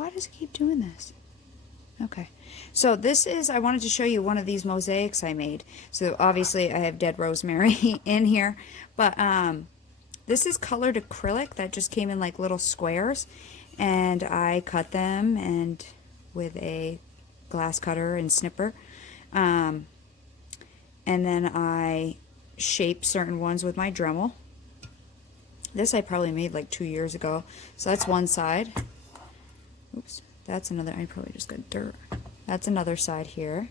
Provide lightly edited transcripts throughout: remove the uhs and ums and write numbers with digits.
why does it keep doing this? Okay, so this is, I wanted to show you one of these mosaics I made. So obviously I have dead rosemary in here, but this is colored acrylic that just came in like little squares, and I cut them and with a glass cutter and snipper, and then I shape certain ones with my Dremel. This I probably made like 2 years ago. So that's one side. Oops, that's another. I probably just got dirt. That's another side here.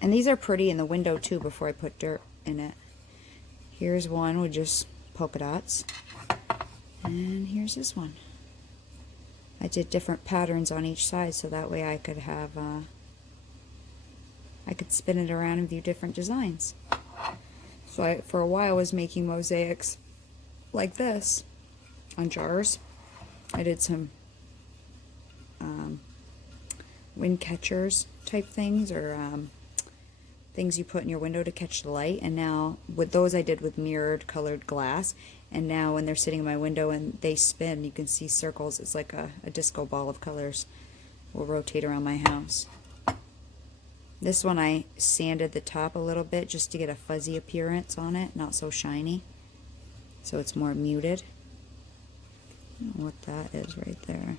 And these are pretty in the window too before I put dirt in it. Here's one with just polka dots. And here's this one. I did different patterns on each side so that way I could have, I could spin it around and view different designs. So I, for a while, was making mosaics like this on jars. I did some wind catchers type things, or things you put in your window to catch the light. And now with those I did with mirrored colored glass. And now when they're sitting in my window and they spin, you can see circles. It's like a disco ball of colors will rotate around my house. This one I sanded the top a little bit just to get a fuzzy appearance on it, not so shiny. So it's more muted. I don't know what that is right there.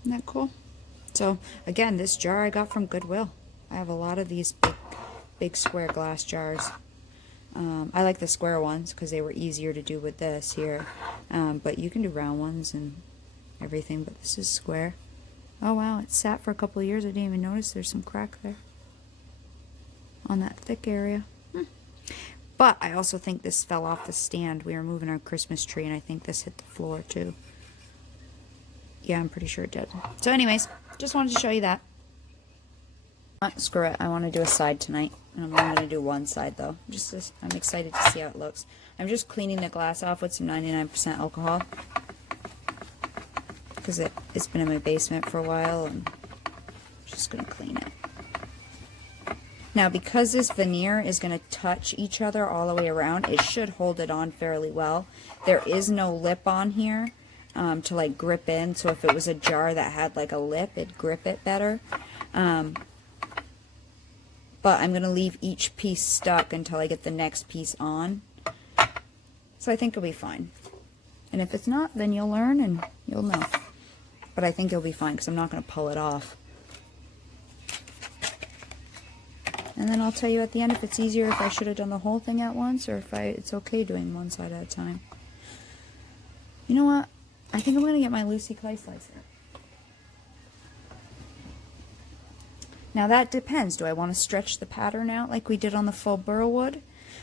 Isn't that cool? So again, this jar I got from Goodwill. I have a lot of these big square glass jars. I like the square ones because they were easier to do with this here. But you can do round ones and everything, but this is square. Oh wow, it sat for a couple of years. I didn't even notice there's some crack there on that thick area. But I also think this fell off the stand. We were moving our Christmas tree and I think this hit the floor too. Yeah, I'm pretty sure it did. So anyways, just wanted to show you that. Screw it, I want to do a side tonight. I'm only going to do one side though. I'm excited to see how it looks. I'm just cleaning the glass off with some 99% alcohol, because it's been in my basement for a while, and I'm just going to clean it. Now because this veneer is going to touch each other all the way around, it should hold it on fairly well. There is no lip on here to like grip in, so if it was a jar that had like a lip, it'd grip it better. But I'm going to leave each piece stuck until I get the next piece on. So I think it'll be fine. And if it's not, then you'll learn and you'll know. But I think it'll be fine because I'm not going to pull it off. And then I'll tell you at the end if it's easier if I should have done the whole thing at once, or if it's okay doing one side at a time. You know what? I think I'm going to get my Lucy clay slicer. Now that depends. Do I want to stretch the pattern out like we did on the faux burl wood?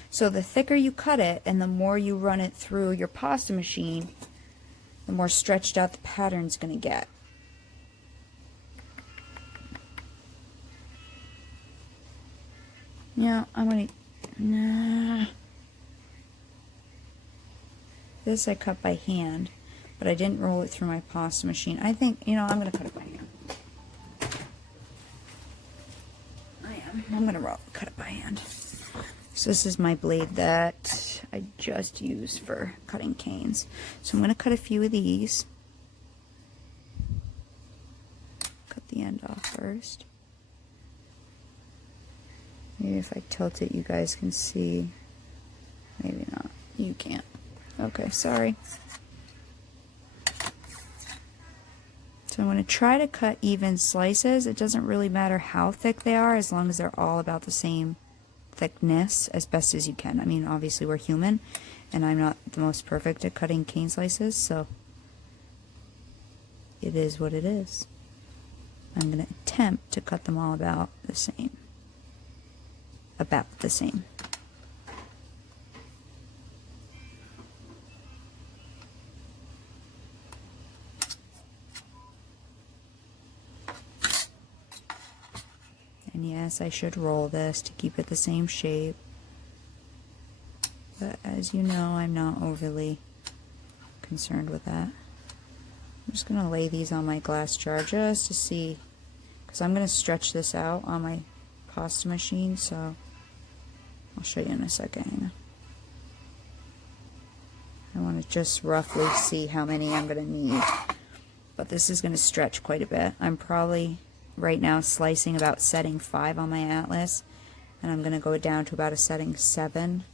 So the thicker you cut it and the more you run it through your pasta machine, the more stretched out the pattern's going to get. Yeah, I'm going to... Nah. This I cut by hand, but I didn't roll it through my pasta machine. I think, you know, I'm going to cut it by hand. I'm going to cut it by hand. So this is my blade that I just use for cutting canes. So I'm going to cut a few of these. Cut the end off first. Maybe if I tilt it you guys can see. Maybe not. You can't. Okay, sorry. So I'm going to try to cut even slices. It doesn't really matter how thick they are as long as they're all about the same thickness as best as you can. I mean, obviously we're human and I'm not the most perfect at cutting cane slices, so it is what it is. I'm going to attempt to cut them all about the same. About the same. And yes, I should roll this to keep it the same shape. But as you know, I'm not overly concerned with that. I'm just going to lay these on my glass jar just to see, because I'm going to stretch this out on my pasta machine, so I'll show you in a second. Hang on. I want to just roughly see how many I'm going to need. But this is going to stretch quite a bit. I'm probably right now slicing about setting 5 on my atlas, and I'm going to go down to about a setting 7,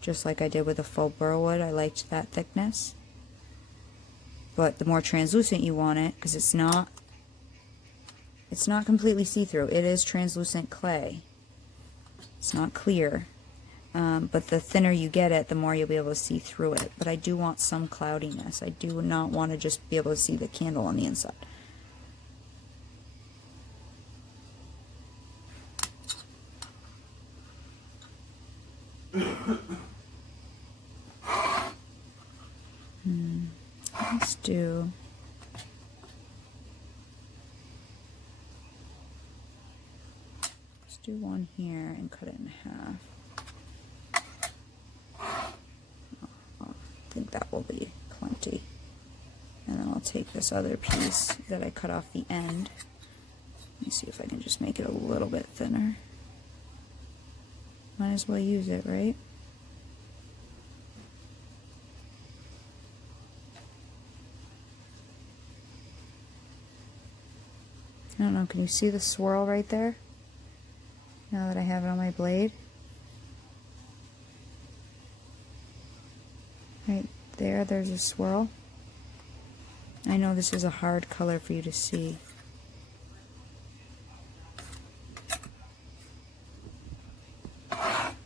just like I did with the full burl wood. I liked that thickness. But the more translucent you want it, because it's not completely see-through. It is translucent clay. It's not clear. But the thinner you get it, the more you'll be able to see through it. But I do want some cloudiness. I do not want to just be able to see the candle on the inside. Let's do one here and cut it in half. I think that will be plenty. And then I'll take this other piece that I cut off the end. Let me see if I can just make it a little bit thinner. Might as well use it, right? I don't know, can you see the swirl right there? Now that I have it on my blade. Right there, there's a swirl. I know this is a hard color for you to see.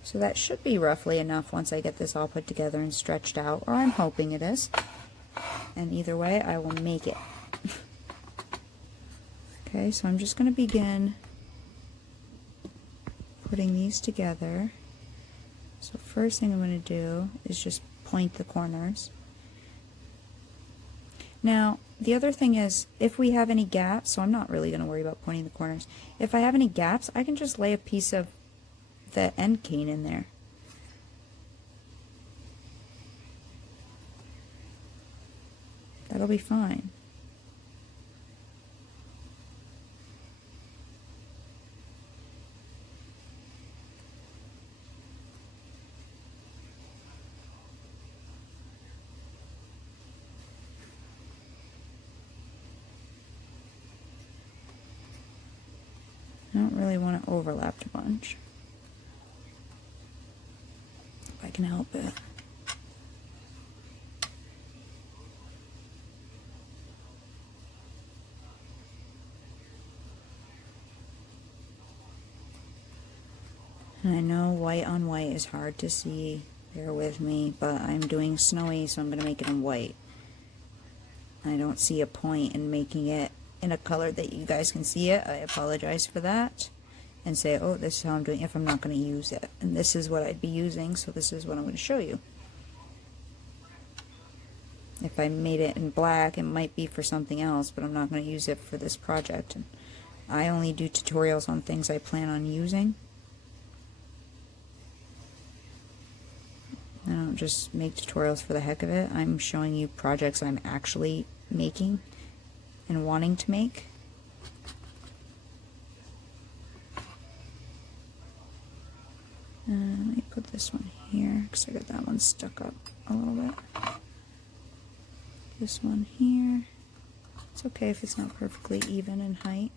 So that should be roughly enough once I get this all put together and stretched out, or I'm hoping it is. And either way, I will make it. Okay, so I'm just going to begin putting these together. So first thing I'm going to do is just point the corners. Now, the other thing is, if we have any gaps, so I'm not really going to worry about pointing the corners. If I have any gaps, I can just lay a piece of the end cane in there. That'll be fine. I don't really want to overlap a bunch, if I can help it. And I know white on white is hard to see, bear with me, but I'm doing snowy, so I'm going to make it in white. I don't see a point in making it in a color that you guys can see it. I apologize for that, and say, oh, this is how I'm doing it if I'm not going to use it. And this is what I'd be using, so this is what I'm going to show you. If I made it in black, it might be for something else, but I'm not going to use it for this project. And I only do tutorials on things I plan on using. I don't just make tutorials for the heck of it. I'm showing you projects I'm actually making and wanting to make. Let me put this one here because I got that one stuck up a little bit. This one here. It's okay if it's not perfectly even in height.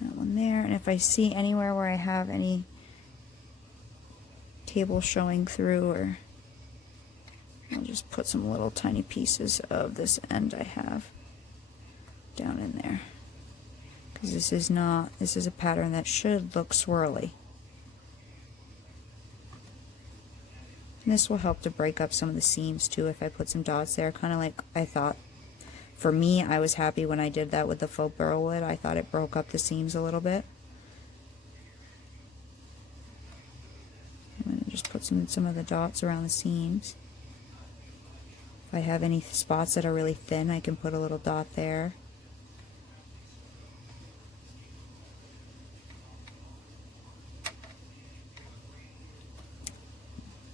That one there. And if I see anywhere where I have any table showing through, or I'll just put some little tiny pieces of this end I have down in there, because this is a pattern that should look swirly. And this will help to break up some of the seams too if I put some dots there, kind of like I thought. For me, I was happy when I did that with the faux burl wood. I thought it broke up the seams a little bit. I'm going to just put some of the dots around the seams. If I have any spots that are really thin, I can put a little dot there.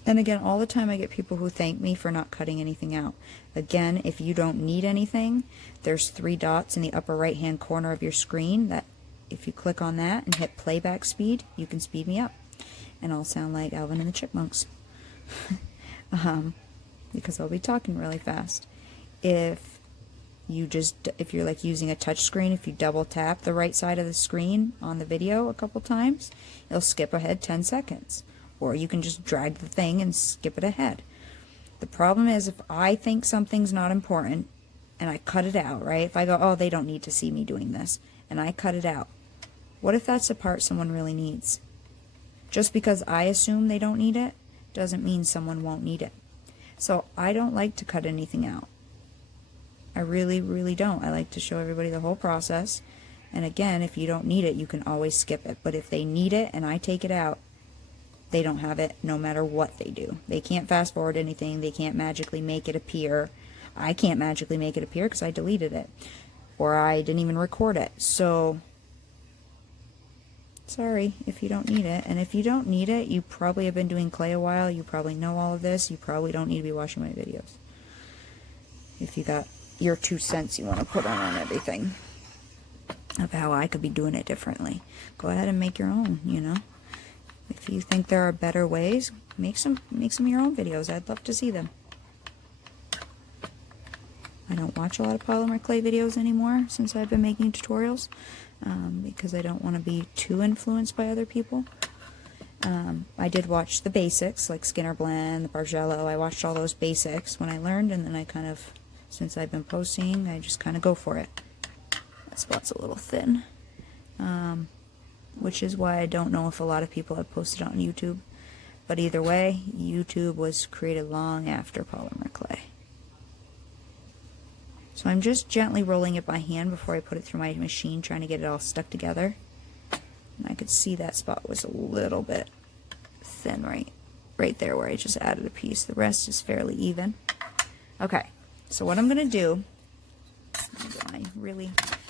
And again, all the time I get people who thank me for not cutting anything out. Again, if you don't need anything, there's 3 dots in the upper right hand corner of your screen that if you click on that and hit playback speed, you can speed me up. and I'll sound like Alvin and the Chipmunks. Because I'll be talking really fast. If you're like using a touch screen, if you double tap the right side of the screen on the video a couple times, it'll skip ahead 10 seconds. Or you can just drag the thing and skip it ahead. The problem is if I think something's not important and I cut it out, right? If I go, oh, they don't need to see me doing this, and I cut it out, what if that's the part someone really needs? Just because I assume they don't need it doesn't mean someone won't need it. So I don't like to cut anything out. I really, really don't. I like to show everybody the whole process. And again, if you don't need it, you can always skip it. But if they need it and I take it out, they don't have it no matter what they do. They can't fast forward anything. They can't magically make it appear. I can't magically make it appear because I deleted it. Or I didn't even record it. So, sorry if you don't need it. And if you don't need it, you probably have been doing clay a while. You probably know all of this. You probably don't need to be watching my videos. If you got your 2 cents you want to put on everything of how I could be doing it differently, go ahead and make your own, you know. If you think there are better ways, make some of your own videos. I'd love to see them. I don't watch a lot of polymer clay videos anymore since I've been making tutorials, because I don't want to be too influenced by other people. I did watch the basics, like Skinner Blend, the Bargello. I watched all those basics when I learned, and then I kind of, since I've been posting, I just kind of go for it. That spot's a little thin, which is why I don't know if a lot of people have posted on YouTube. But either way, YouTube was created long after polymer clay. So I'm just gently rolling it by hand before I put it through my machine, trying to get it all stuck together. And I could see that spot was a little bit thin right there where I just added a piece. The rest is fairly even. Okay, so what I'm going to do,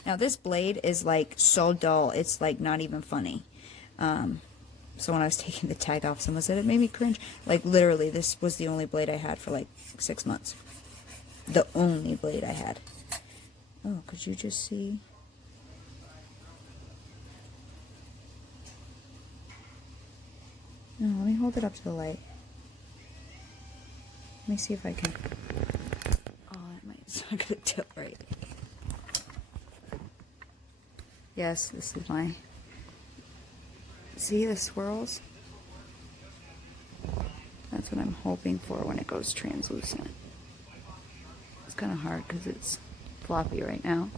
now this blade is like so dull, it's like not even funny. So when I was taking the tag off, someone said it made me cringe. Like literally, this was the only blade I had for like 6 months. The only blade I had. Oh, could you just see? No, let me hold it up to the light. Let me see if I can. Oh, it's not gonna tilt right. Yes, this is my. See the swirls? That's what I'm hoping for when it goes translucent. It's kind of hard because it's floppy right now.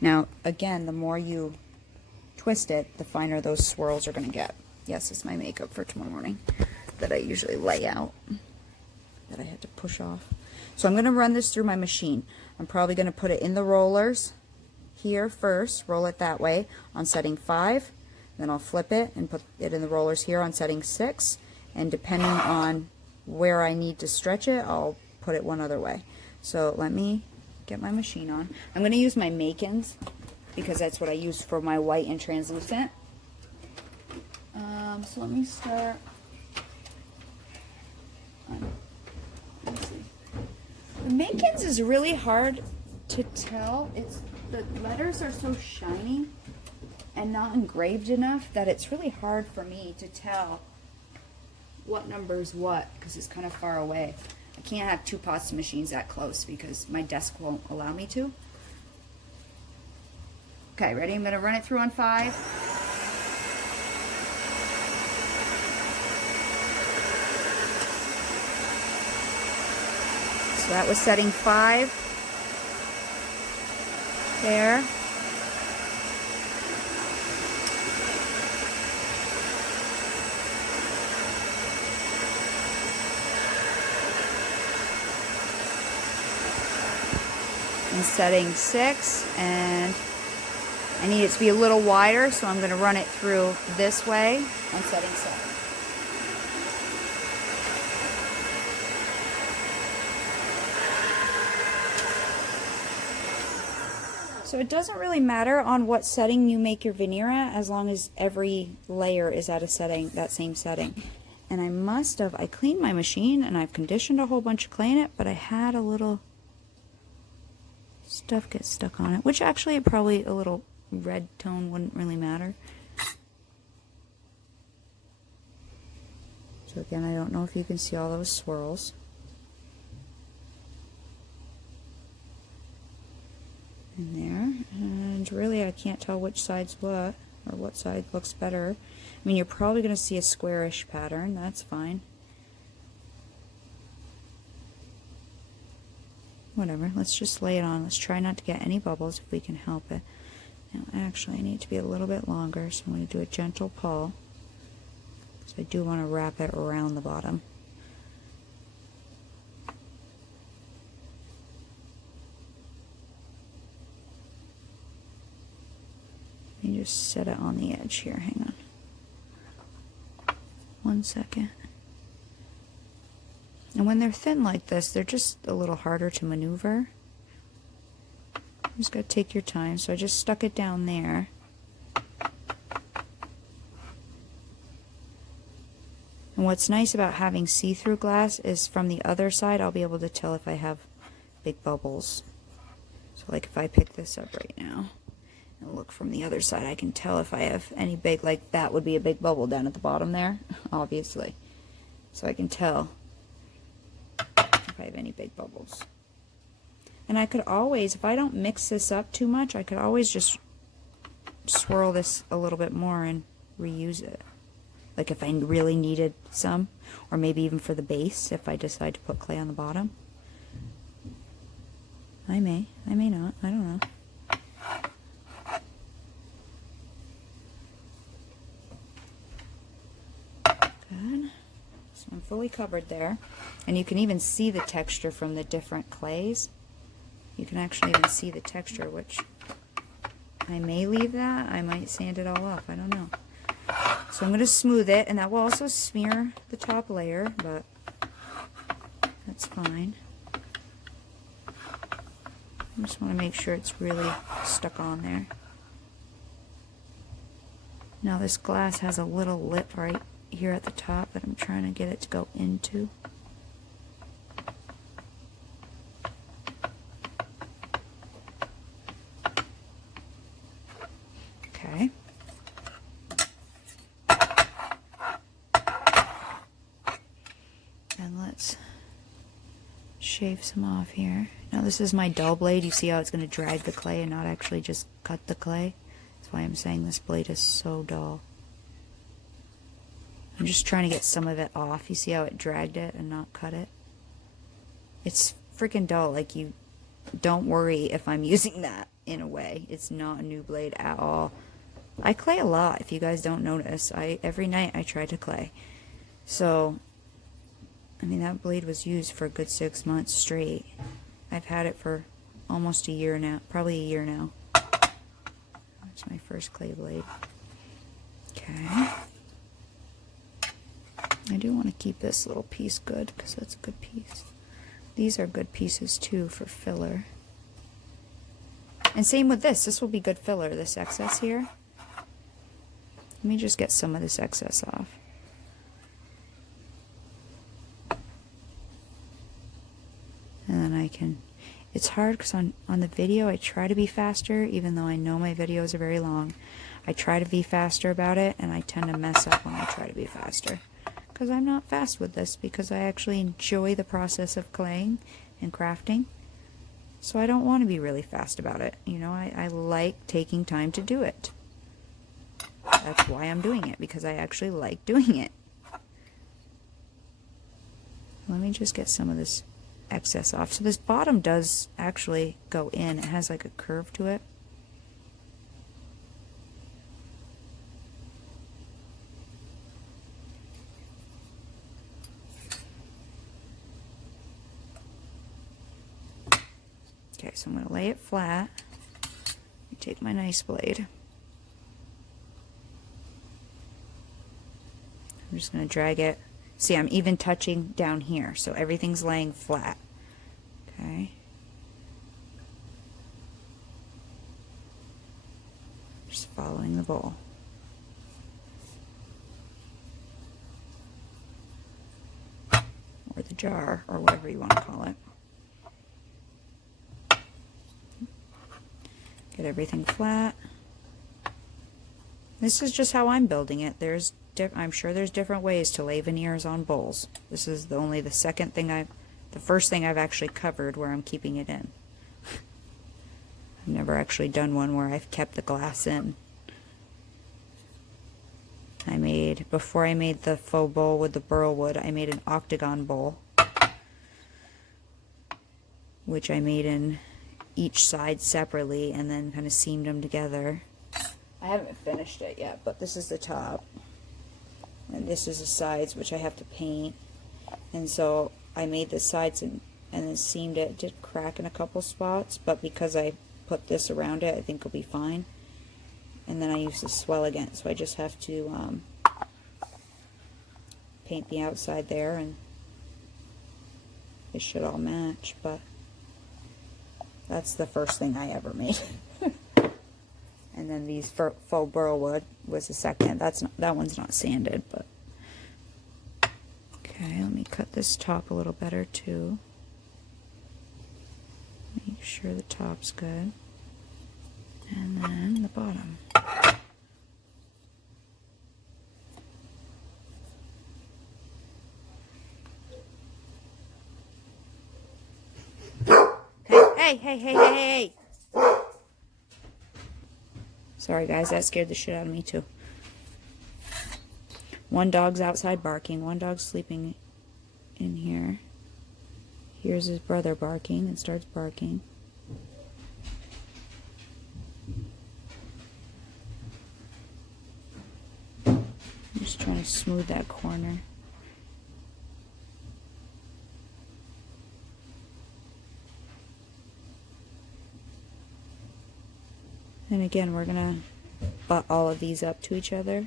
Now, again, the more you twist it, the finer those swirls are going to get. Yes, it's my makeup for tomorrow morning that I usually lay out, that I had to push off. So I'm going to run this through my machine. I'm probably going to put it in the rollers here first, roll it that way on setting 5. Then I'll flip it and put it in the rollers here on setting 6. And depending on where I need to stretch it, I'll put it one other way. So let me get my machine on. I'm going to use my Makins because that's what I use for my white and translucent. So let me start. Let's see. The Makins is really hard to tell. The letters are so shiny and not engraved enough that it's really hard for me to tell what number is what because it's kind of far away. I can't have 2 pasta machines that close because my desk won't allow me to. Okay, ready? I'm going to run it through on 5. So that was setting 5. There. And setting 6, and I need it to be a little wider, so I'm going to run it through this way on setting 7. So it doesn't really matter on what setting you make your veneer at, as long as every layer is at a setting, that same setting. And I cleaned my machine and I've conditioned a whole bunch of clay in it, but I had a little stuff get stuck on it, which actually probably a little red tone wouldn't really matter. So again, I don't know if you can see all those swirls. In there, and really I can't tell which side's what, or what side looks better. I mean, you're probably going to see a squarish pattern, that's fine. Whatever, let's just lay it on. Let's try not to get any bubbles if we can help it. Now actually I need to be a little bit longer, so I'm going to do a gentle pull, because I do want to wrap it around the bottom. Let me just set it on the edge here, hang on. 1 second. And when they're thin like this, they're just a little harder to maneuver. You just gotta take your time. So I just stuck it down there. And what's nice about having see-through glass is from the other side, I'll be able to tell if I have big bubbles. So like if I pick this up right now, and look from the other side, I can tell if I have any big, like that would be a big bubble down at the bottom there, obviously. So I can tell if I have any big bubbles. And I could always, if I don't mix this up too much, I could always just swirl this a little bit more and reuse it. Like if I really needed some, or maybe even for the base, if I decide to put clay on the bottom. I may not, I don't know. Good. So I'm fully covered there. And you can even see the texture from the different clays. You can actually even see the texture, which I may leave that. I might sand it all off. I don't know. So I'm going to smooth it, and that will also smear the top layer, but that's fine. I just want to make sure it's really stuck on there. Now this glass has a little lip right here at the top that I'm trying to get it to go into. Okay. And let's shave some off here. Now this is my dull blade. You see how it's going to drag the clay and not actually just cut the clay? That's why I'm saying this blade is so dull. I'm just trying to get some of it off. You see how it dragged it and not cut it? It's freaking dull. Like, you don't worry if I'm using that in a way. It's not a new blade at all. I clay a lot, if you guys don't notice. Every night I try to clay. So, I mean, that blade was used for a good 6 months straight. I've had it for almost a year now. Probably a year now. That's my first clay blade. Okay. I do want to keep this little piece good, because that's a good piece. These are good pieces too for filler. And same with this. This will be good filler, this excess here. Let me just get some of this excess off. And then I can... It's hard because on the video I try to be faster, even though I know my videos are very long. I try to be faster about it, and I tend to mess up when I try to be faster. Because I'm not fast with this, because I actually enjoy the process of claying and crafting. So I don't want to be really fast about it. You know, I like taking time to do it. That's why I'm doing it, because I actually like doing it. Let me just get some of this excess off. So this bottom does actually go in. It has like a curve to it. Okay, so I'm going to lay it flat. Take my nice blade. I'm just going to drag it. See, I'm even touching down here, so everything's laying flat. Okay. Just following the bowl. Or the jar, or whatever you want to call it. Get everything flat. This is just how I'm building it. There's I'm sure there's different ways to lay veneers on bowls. This is the first thing I've actually covered where I'm keeping it in. I've never actually done one where I've kept the glass in. Before I made the faux bowl with the burl wood, I made an octagon bowl, which I made in each side separately and then kind of seamed them together. I haven't finished it yet, but this is the top. And this is the sides, which I have to paint. And so I made the sides and then seamed it. It did crack in a couple spots, but because I put this around it, I think it'll be fine. And then I use the swell again, so I just have to paint the outside there, and it should all match. But that's the first thing I ever made. And then these faux burl wood was the second. That one's not sanded, but okay. Let me cut this top a little better too. Make sure the top's good, and then the bottom. Hey. Sorry guys, that scared the shit out of me too. One dog's outside barking, one dog's sleeping in here. Here's his brother barking and starts barking. I'm just trying to smooth that corner. And again, we're going to butt all of these up to each other.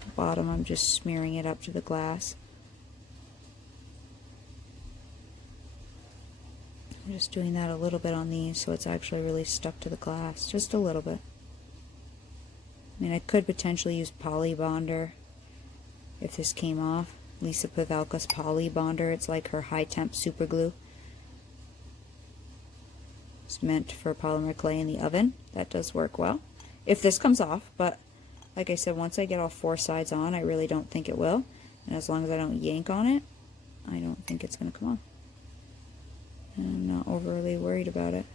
The bottom, I'm just smearing it up to the glass. I'm just doing that a little bit on these so it's actually really stuck to the glass. Just a little bit. I mean, I could potentially use poly bonder if this came off. Lisa Pavelka's poly bonder. It's like her high temp super glue. It's meant for polymer clay in the oven. That does work well if this comes off, but like I said, once I get all four sides on, I really don't think it will. And as long as I don't yank on it, I don't think it's going to come off. And I'm not overly worried about it.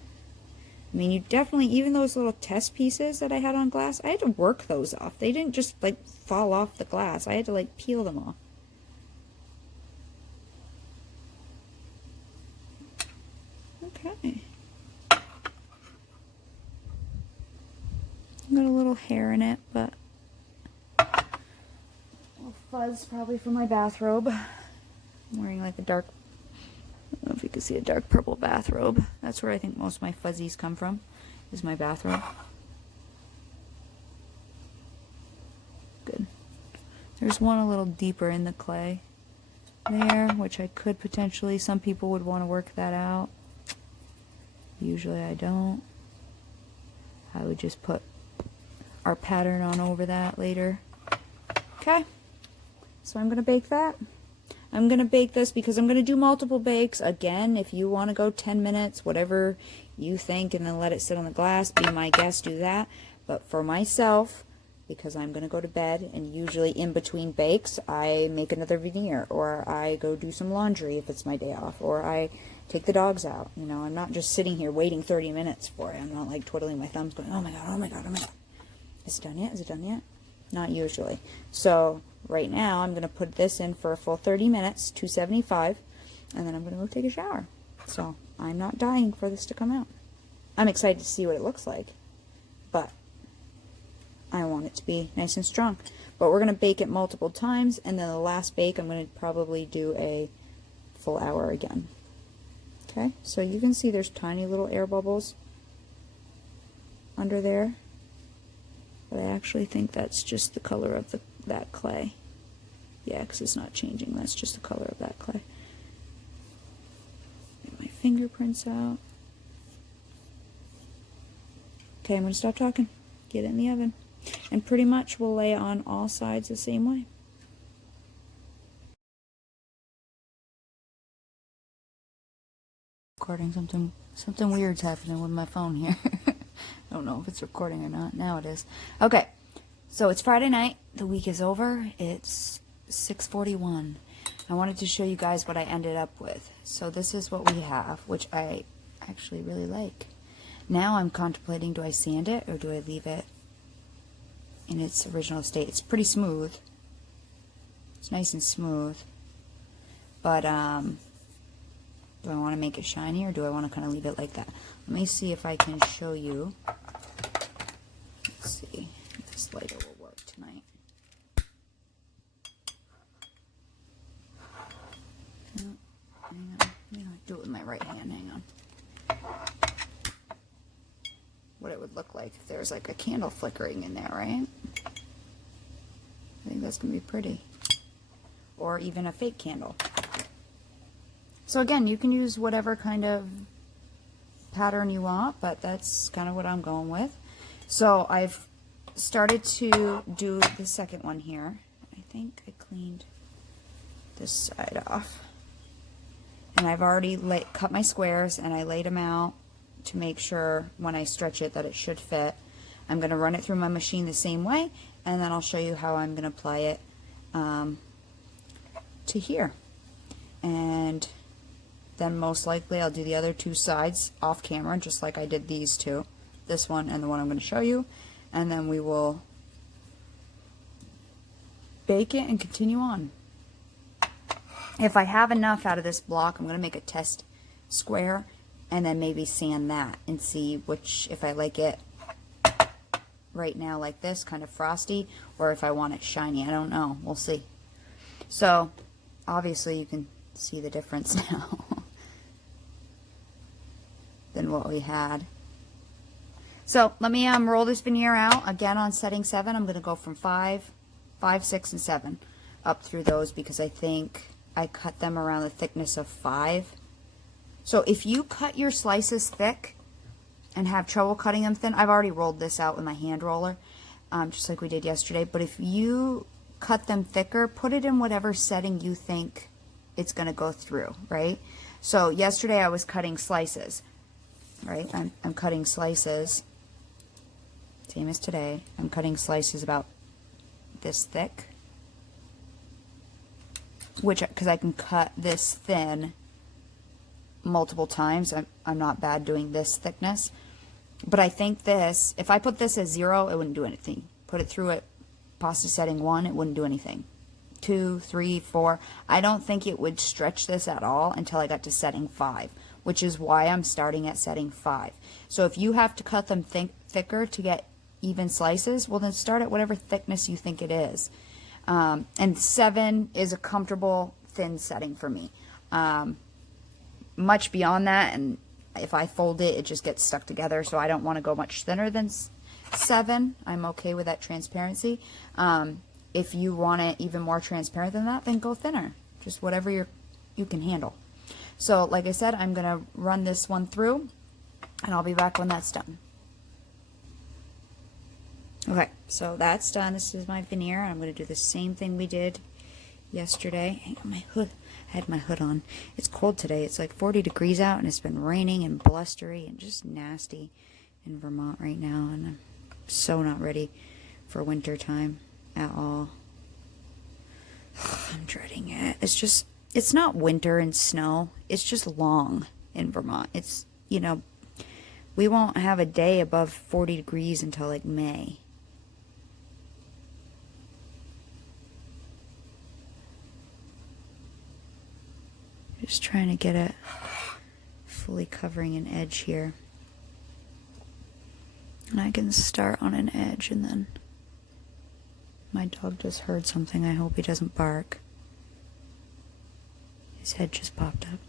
I mean, you definitely, even those little test pieces that I had on glass, I had to work those off. They didn't just like fall off the glass. I had to like peel them off. Okay. Got a little hair in it, but a little fuzz probably from my bathrobe. I'm wearing like a dark, I don't know if you can see, a dark purple bathrobe. That's where I think most of my fuzzies come from, is my bathrobe. Good. There's one a little deeper in the clay there, which I could potentially, some people would want to work that out. Usually I don't. I would just put our pattern on over that later. Okay, so I'm going to bake that. I'm going to bake this because I'm going to do multiple bakes. Again, if you want to go 10 minutes, whatever you think, and then let it sit on the glass, be my guest, do that. But for myself, because I'm going to go to bed, and usually in between bakes, I make another veneer, or I go do some laundry if it's my day off, or I take the dogs out. You know, I'm not just sitting here waiting 30 minutes for it. I'm not like twiddling my thumbs going, oh my god, oh my god, oh my god. Is it done yet? Is it done yet? Not usually. So right now I'm going to put this in for a full 30 minutes, 275, and then I'm going to go take a shower. So I'm not dying for this to come out. I'm excited to see what it looks like, but I want it to be nice and strong. But we're going to bake it multiple times, and then the last bake I'm going to probably do a full hour again. Okay, so you can see there's tiny little air bubbles under there, but I actually think that's just the color of that clay. Yeah, because it's not changing. That's just the color of that clay. Get my fingerprints out. Okay, I'm going to stop talking. Get it in the oven. And pretty much we'll lay it on all sides the same way. Recording, something weird's happening with my phone here. don't know if it's recording or not. Now it is. Okay, so it's Friday night. The week is over. It's 6:41. I wanted to show you guys what I ended up with. So this is what we have, which I actually really like. Now I'm contemplating, do I sand it or do I leave it in its original state? It's pretty smooth. It's nice and smooth. But do I want to make it shiny or do I want to kind of leave it like that? Let me see if I can show you. Let's see if this lighter will work tonight. Oh, hang on. Let me do it with my right hand. Hang on. What it would look like if there's like a candle flickering in there, right? I think that's going to be pretty. Or even a fake candle. So again, you can use whatever kind of pattern you want, but that's kind of what I'm going with. So I've started to do the second one here. I think I cleaned this side off. And I've already cut my squares and I laid them out to make sure when I stretch it that it should fit. I'm going to run it through my machine the same way, and then I'll show you how I'm going to apply it to here. And then most likely I'll do the other two sides off camera, just like I did these two, this one and the one I'm going to show you, and then we will bake it and continue on. If I have enough out of this block, I'm going to make a test square and then maybe sand that and see which, if I like it right now like this, kind of frosty, or if I want it shiny. I don't know. We'll see. So obviously you can see the difference now than what we had. So let me roll this veneer out again on setting 7. I'm going to go from 5, 6, and 7 up through those because I think I cut them around the thickness of 5. So if you cut your slices thick and have trouble cutting them thin, I've already rolled this out with my hand roller, just like we did yesterday. But if you cut them thicker, put it in whatever setting you think it's going to go through, right? So yesterday I was cutting slices, right? I'm cutting slices, same as today. I'm cutting slices about this thick, which, because I can cut this thin multiple times. I'm not bad doing this thickness. But I think this, if I put this as 0, it wouldn't do anything. Put it through at pasta setting 1, it wouldn't do anything. 2, 3, 4. I don't think it would stretch this at all until I got to setting 5, which is why I'm starting at setting 5. So if you have to cut them thicker to get even slices, well then start at whatever thickness you think it is. And 7 is a comfortable thin setting for me. Much beyond that, and if I fold it, it just gets stuck together, so I don't want to go much thinner than 7. I'm okay with that transparency. If you want it even more transparent than that, then go thinner. Just whatever you can handle. So like I said, I'm going to run this one through, and I'll be back when that's done. Okay, so that's done. This is my veneer. I'm going to do the same thing we did yesterday. Hang on, my hood. I had my hood on. It's cold today. It's like 40 degrees out, and it's been raining and blustery and just nasty in Vermont right now, and I'm so not ready for winter time at all. I'm dreading it. It's not winter and snow. It's just long in Vermont. It's, you know, we won't have a day above 40 degrees until like May. Just trying to get it fully covering an edge here. And I can start on an edge, and then my dog just heard something. I hope he doesn't bark. His head just popped up.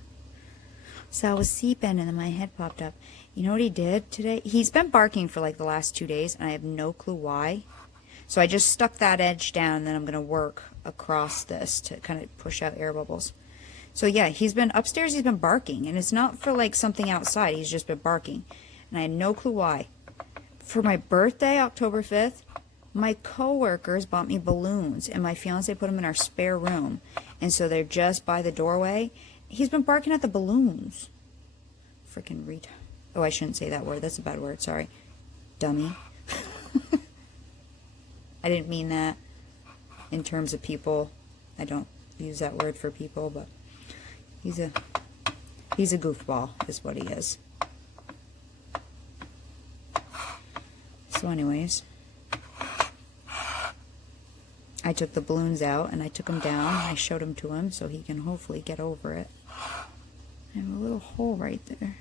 So I was sleeping, and then my head popped up. You know what he did today? He's been barking for like the last 2 days, and I have no clue why. So I just stuck that edge down, and then I'm going to work across this to kind of push out air bubbles. So yeah, he's been upstairs, he's been barking, and it's not for like something outside, he's just been barking. And I had no clue why. For my birthday, October 5th, my coworkers bought me balloons, and my fiance put them in our spare room. And so they're just by the doorway. He's been barking at the balloons. Freaking retard. Oh, I shouldn't say that word, that's a bad word, sorry. dummy. I didn't mean that in terms of people. I don't use that word for people, but he's a goofball is what he is. So anyways, I took the balloons out and I took them down. I showed them to him so he can hopefully get over it. I have a little hole right there.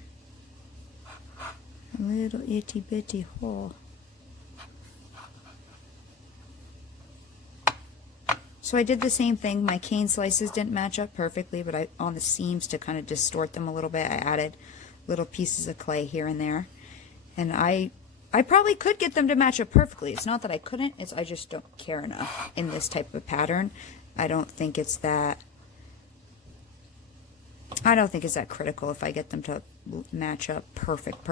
A little itty bitty hole. So I did the same thing. My cane slices didn't match up perfectly, but on the seams to kind of distort them a little bit, I added little pieces of clay here and there. And I probably could get them to match up perfectly. It's not that I couldn't, I just don't care enough in this type of pattern. I don't think it's that critical if I get them to match up perfect.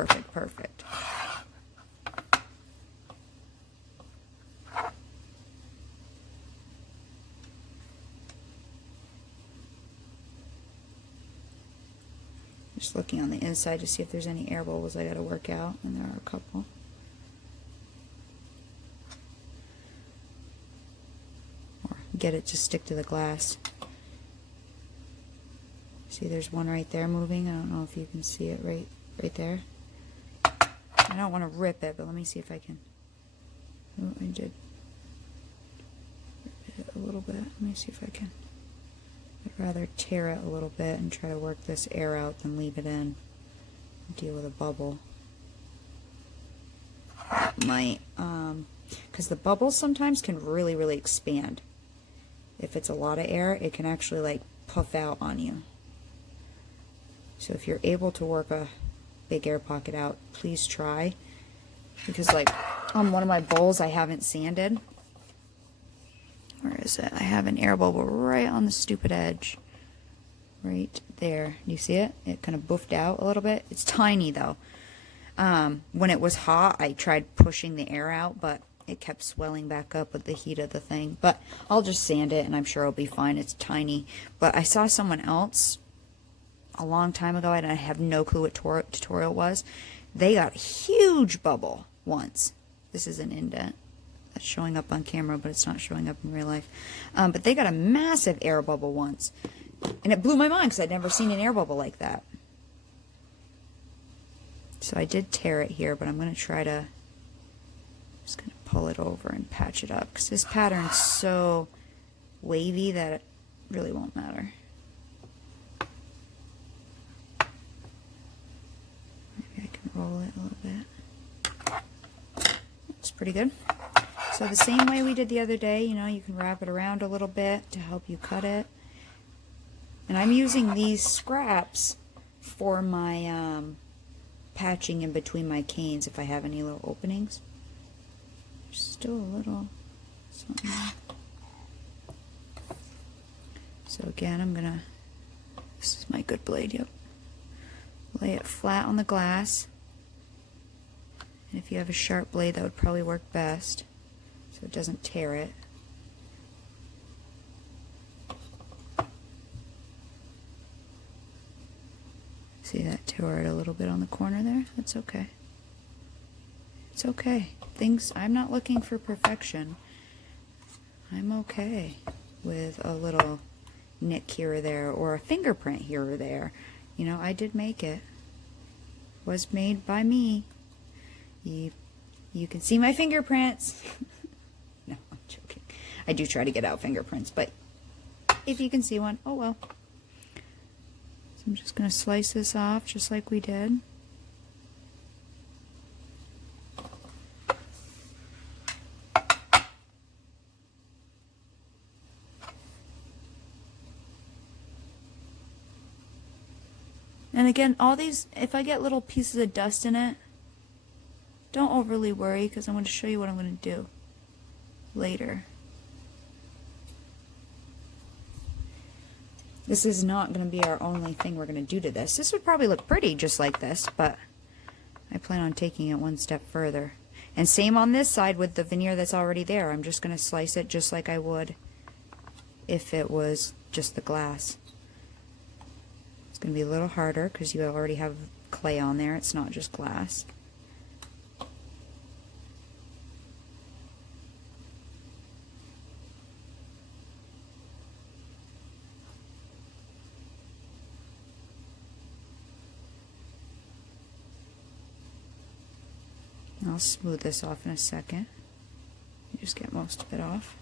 Just looking on the inside to see if there's any air bubbles I gotta work out, and there are a couple. Or get it to stick to the glass. See, there's one right there moving. I don't know if you can see it right there. I don't want to rip it, but let me see if I can. Oh, I did rip it a little bit. Let me see if I can. I'd rather tear it a little bit and try to work this air out than leave it in and deal with a bubble. It might, because the bubbles sometimes can really expand. If it's a lot of air, it can actually like puff out on you. So if you're able to work a big air pocket out, please try. Because like on one of my bowls I haven't sanded. Where is it? I have an air bubble right on the stupid edge. Right there. You see it? It kind of boofed out a little bit. It's tiny though. When it was hot, I tried pushing the air out, but it kept swelling back up with the heat of the thing. But I'll just sand it and I'm sure it'll be fine. It's tiny. But I saw someone else a long time ago, and I have no clue what tutorial was. They got a huge bubble once. This is an indent that's showing up on camera, but it's not showing up in real life. But they got a massive air bubble once, and it blew my mind because I'd never seen an air bubble like that. So I did tear it here, but I'm going to try to just going to pull it over and patch it up because this pattern's so wavy that it really won't matter. Roll it a little bit. It's pretty good. So the same way we did the other day, you know, you can wrap it around a little bit to help you cut it. And I'm using these scraps for my patching in between my canes if I have any little openings. There's still a little something there. So again, I'm gonna, this is my good blade, yep. Lay it flat on the glass. And if you have a sharp blade, that would probably work best, so it doesn't tear it. See, that tore it a little bit on the corner there? That's okay. It's okay. I'm not looking for perfection. I'm okay with a little nick here or there, or a fingerprint here or there. You know, I did make it. It was made by me. You can see my fingerprints. No, I'm joking. I do try to get out fingerprints, but if you can see one, oh well. So I'm just going to slice this off just like we did. And again, all these, if I get little pieces of dust in it, don't overly worry because I'm going to show you what I'm going to do later. This is not going to be our only thing we're going to do to this. This would probably look pretty just like this, but I plan on taking it one step further. And same on this side with the veneer that's already there. I'm just going to slice it just like I would if it was just the glass. It's going to be a little harder because you already have clay on there. It's not just glass. I'll smooth this off in a second. You just get most of it off.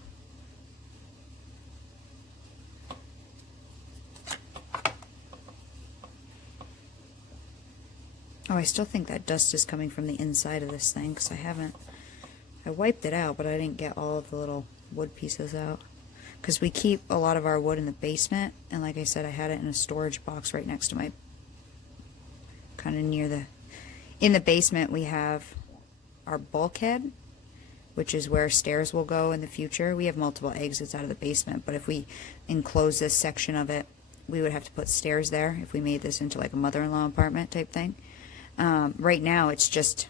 Oh, I still think that dust is coming from the inside of this thing because I wiped it out, but I didn't get all of the little wood pieces out. Because we keep a lot of our wood in the basement, and like I said, I had it in a storage box right next to my, kind of near the, in the basement we have our bulkhead, which is where stairs will go in the future. We have multiple exits out of the basement, but if we enclose this section of it, we would have to put stairs there if we made this into like a mother-in-law apartment type thing. Right now it's just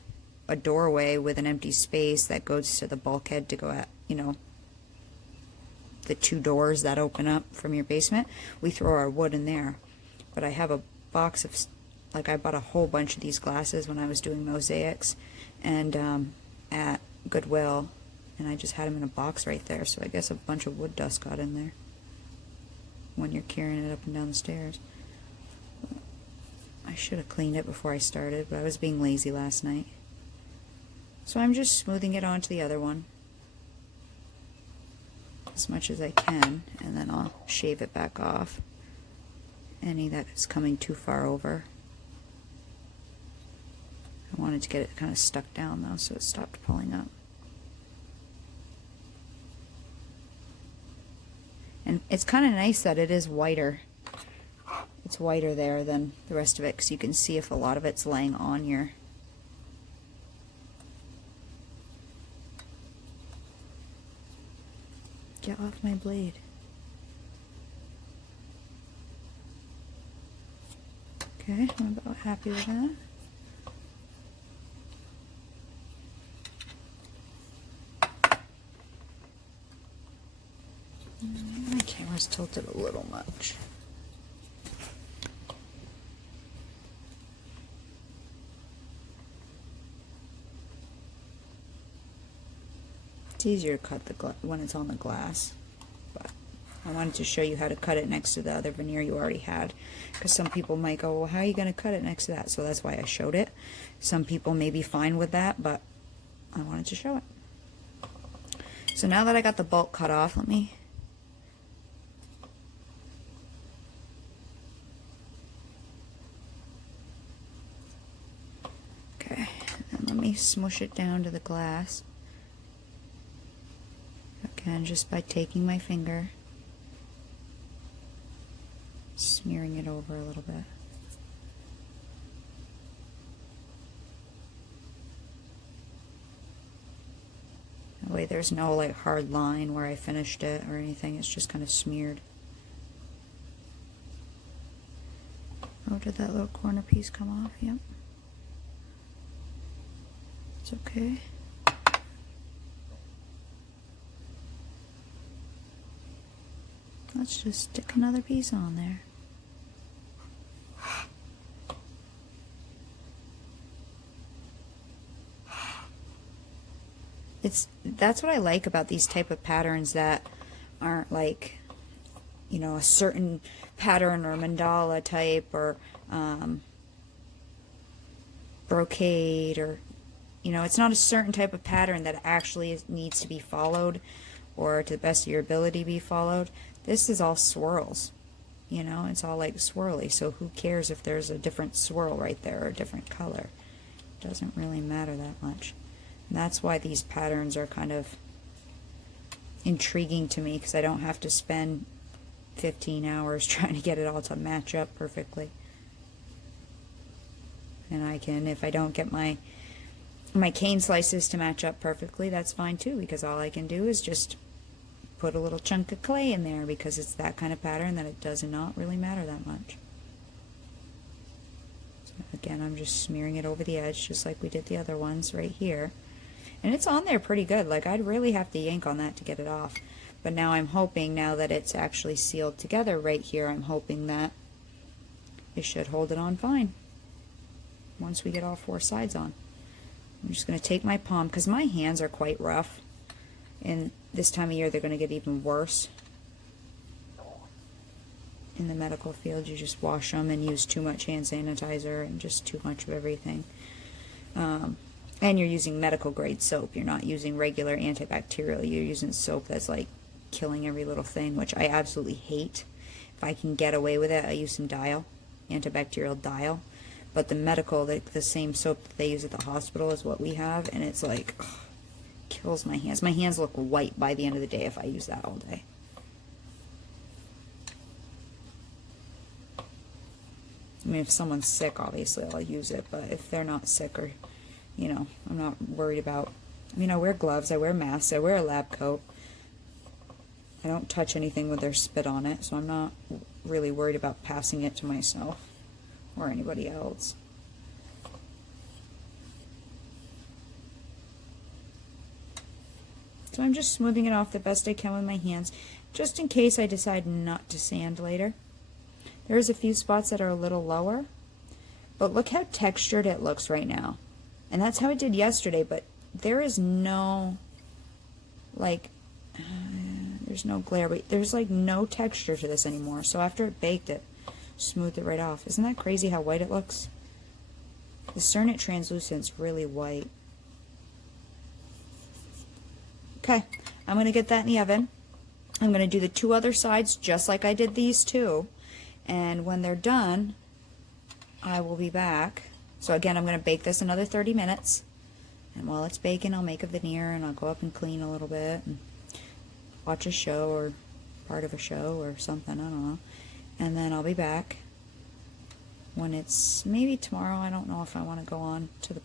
a doorway with an empty space that goes to the bulkhead to go at, you know, the two doors that open up from your basement. We throw our wood in there. But I have a box of, like, I bought a whole bunch of these glasses when I was doing mosaics and at Goodwill, and I just had them in a box right there, so I guess a bunch of wood dust got in there when you're carrying it up and down the stairs. I should have cleaned it before I started, but I was being lazy last night. So I'm just smoothing it onto the other one as much as I can, and then I'll shave it back off, any that is coming too far over. I wanted to get it kind of stuck down though, so it stopped pulling up. And it's kind of nice that it is whiter. It's whiter there than the rest of it, because you can see if a lot of it's laying on your Get off my blade. Okay, I'm about happy with that. My camera's tilted a little much. It's easier to cut the when it's on the glass, but I wanted to show you how to cut it next to the other veneer you already had, because some people might go, well, how are you going to cut it next to that? So that's why I showed it. Some people may be fine with that, but I wanted to show it. So now that I got the bulk cut off, let me smush it down to the glass. Again, just by taking my finger, smearing it over a little bit. That way there's no like hard line where I finished it or anything, it's just kind of smeared. Oh, did that little corner piece come off? Yep. It's okay. Let's just stick another piece on there. That's what I like about these type of patterns that aren't like, you know, a certain pattern or mandala type or brocade, or, you know, it's not a certain type of pattern that actually needs to be followed or to the best of your ability be followed. This is all swirls, you know, it's all like swirly, so who cares if there's a different swirl right there or a different color? It doesn't really matter that much. And that's why these patterns are kind of intriguing to me, because I don't have to spend 15 hours trying to get it all to match up perfectly. And I can, if I don't get my cane slices to match up perfectly, that's fine too, because all I can do is just put a little chunk of clay in there, because it's that kind of pattern that it does not really matter that much. So again, I'm just smearing it over the edge just like we did the other ones right here. And it's on there pretty good. Like, I'd really have to yank on that to get it off. But now I'm hoping, now that it's actually sealed together right here, I'm hoping that it should hold it on fine once we get all four sides on. I'm just going to take my palm, because my hands are quite rough, and this time of year they're going to get even worse. In the medical field, you just wash them and use too much hand sanitizer and just too much of everything. And you're using medical grade soap. You're not using regular antibacterial. You're using soap that's like killing every little thing, which I absolutely hate. If I can get away with it, I use some Dial, antibacterial Dial. But the medical, the same soap that they use at the hospital is what we have, and it's like, ugh, kills my hands. My hands look white by the end of the day if I use that all day. I mean, if someone's sick, obviously I'll use it, but if they're not sick or, you know, I'm not worried about, I mean, I wear gloves, I wear masks, I wear a lab coat. I don't touch anything with their spit on it, so I'm not really worried about passing it to myself or anybody else. So I'm just smoothing it off the best I can with my hands, just in case I decide not to sand later. There's a few spots that are a little lower, but look how textured it looks right now. And that's how it did yesterday, but there is no, like, there's no glare, but there's like no texture to this anymore. So after it baked it, smoothed it right off. Isn't that crazy how white it looks? The Cernit Translucent's really white. Okay, I'm going to get that in the oven. I'm going to do the two other sides just like I did these two. And when they're done, I will be back. So again, I'm going to bake this another 30 minutes. And while it's baking, I'll make a veneer and I'll go up and clean a little bit and watch a show or part of a show or something, I don't know. And then I'll be back when it's maybe tomorrow. I don't know if I want to go on to the